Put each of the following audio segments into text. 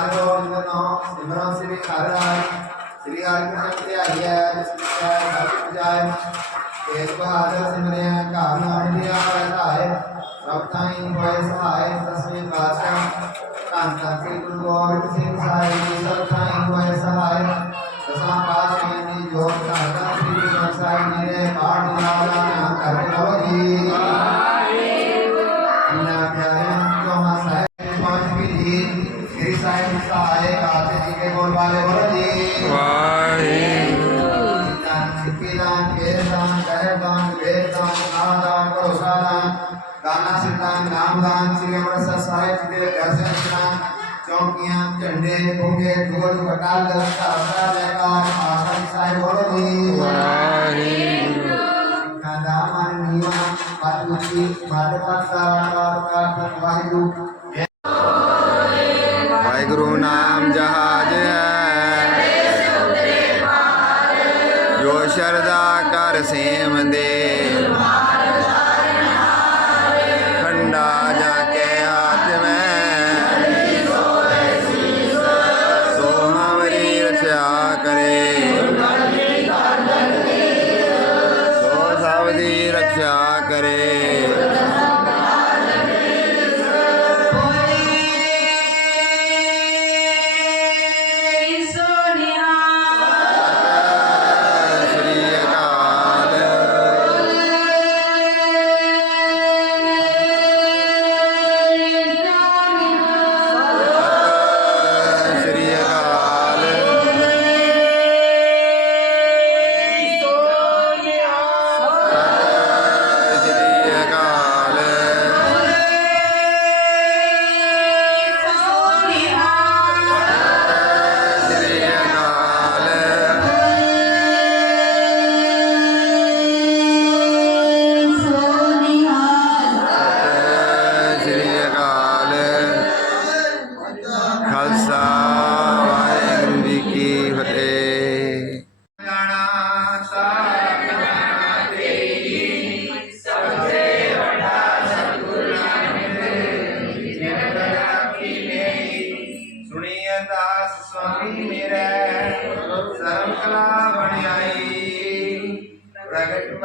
भार्गव नमो नमो श्री हराय श्री हरिकृष्ण हरियाय स्मृत्याय भक्तिजाय तेजबहार सिमरय कामनाय सप्ताही भय सहाय तस्मै पाचम कांता श्री गुरु गोविंद सिंह साई सप्ताही भय सहाय तसा पाच सिद्धिदान केदान गहदान वेदान नादान करोसादान दाना सिद्धान नामदान श्री अमृतसर साहिब के दर्शन स्नान चौकियाँ झंडे घोंगे ढोल बटाल दस्ता अपना जयकार आसन साहिब बोलो जी। नादान नियम पार्वती भागवत का वाहिगुरु। वाहिगुरु नाम जहा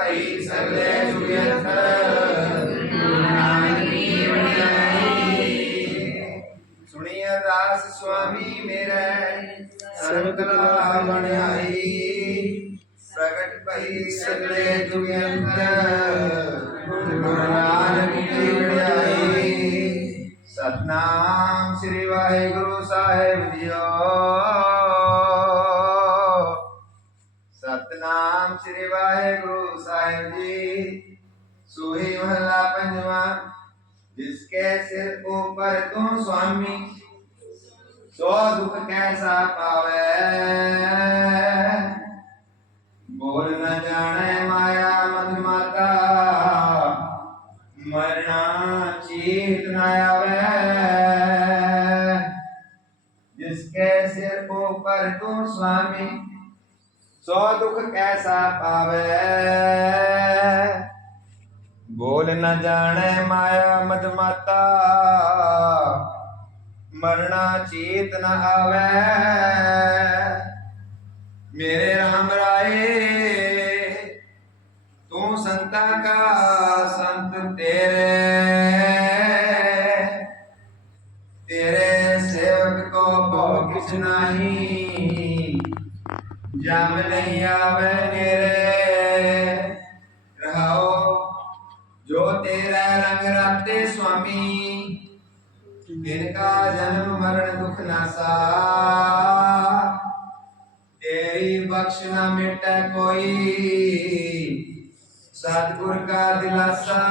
ਭਈ ਸਗਲੇ ਸੁਗਿਆਸਰ ਨਾਨਕੀ ਬਣਾਈ ਸੁਣੀਏ ਦਾਸ ਸੁਆਮੀ ਮੇਰੇ ਸਰਬ ਕਲਾ ਬਣਾਈ ਪ੍ਰਗਟ ਭਈ ਸਗਲੇ ਜੁਗੰਤਰ ਗੁਰੂ सिर ऊपर तू स्वामी। सो दुख कैसा पावे? बोल न जाने माया मद माता। मरना चीत न आवे। जिसके सिर ऊपर तू स्वामी। सो दुख कैसा पावे? ਬੋਲ ਨਾ ਜਾਣੈ ਮਾਇਆ ਮਦ ਮਾਤਾ ਮਰਣਾ ਚੇਤ ਨ ਆਵੈ। ਮੇਰੇ RAM ਰਾਏ, ਤੂੰ ਸੰਤਾ ਕਾ ਸੰਤ ਤੇਰੇ। ਤੇਰੇ ਸੇਵਕ ਕੋ ਭੋ ਕਿਛ ਨਹੀਂ। ਜਮ ਨਹੀਂ ਆਵੇ ਨੇਰੇ। ਕਰਤੇ ਸੁਆਮੀ। ਬਿਨ ਕਾ ਜਨਮ ਮਰਨ ਦੁਖ ਨਾਸਾ ਤੇਰੀ ਬਖਸ਼ ਨਾ ਮਿਟੈ ਕੋਈ। ਸਤਿਗੁਰ ਕਾ ਦਿਲਾਸਾ।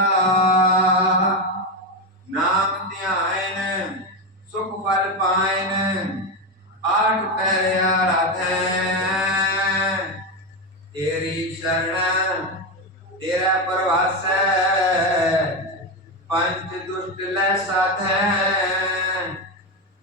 ਨਾਮ ਧਿਆਇਨ, ਸੁਖ ਫਲ ਪਾਇਨ। ਆਠ ਪਹਿਰੇ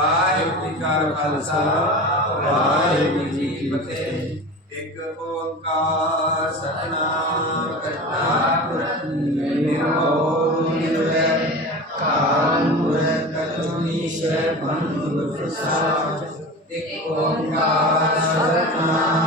ਵਾਹਿਗੁਰੂ ਜੀ ਕਾ ਖਾਲਸਾ ਵਾਹਿਗੁਰੂ ਜੀ ਕੀ ਫਤਿਹ ਇੱਕ ਓੰਕਾਰ ਸਤਨਾਮ ਕਰਤਾ ਪੁਰਖ ਨਿਰਭਉ ਨਿਰਵੈਰ ਕਾਲ ਮੂਰਤ ਕਜੁਨੀ ਸਰਬੰ ਗੁਰ ਪ੍ਰਸਾਦ ਇੱਕ ਓੰਕਾਰ ਸਤਨਾਮ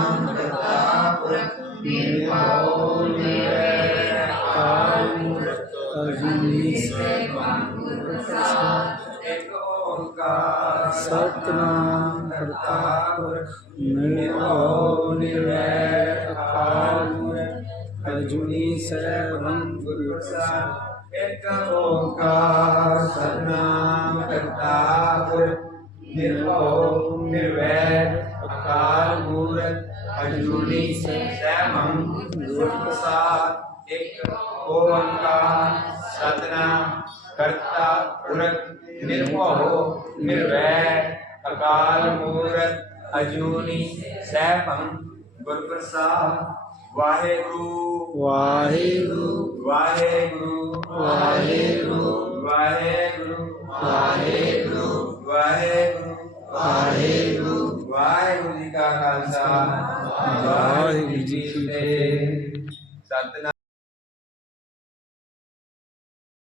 ਸਤਨਾਮ ਕਰਤਾ ਪੁਰਖ ਨਿਰਭਉ ਨਿਰਵੈਰ ਅਕਾਲ ਮੂਰਤ ਅਜੂਨੀ ਸਰਬੰ ਗੁਰ ਪ੍ਰਸਾਦ ਇੱਕ ਓੰਕਾਰ ਸਤਨਾਮ ਕਰਤਾ ਪੁਰਖ ਨਿਰਭਉ ਨਿਰਵੈਰ ਅਕਾਲ ਮੂਰਤ ਅਜੂਨੀ ਸਰਬੰ ਗੁਰ ਪ੍ਰਸਾਦ ਇੱਕ ਓੰਕਾਰ ਸਤਨਾਮ ਕਰਤਾ ਪੁਰਖ ਨਿਰਭਉ निर्भय अकाल मूर्त अजूनी सैभम गुरप्रसाद। वाहे गुरु वाहेगुरु। वाहे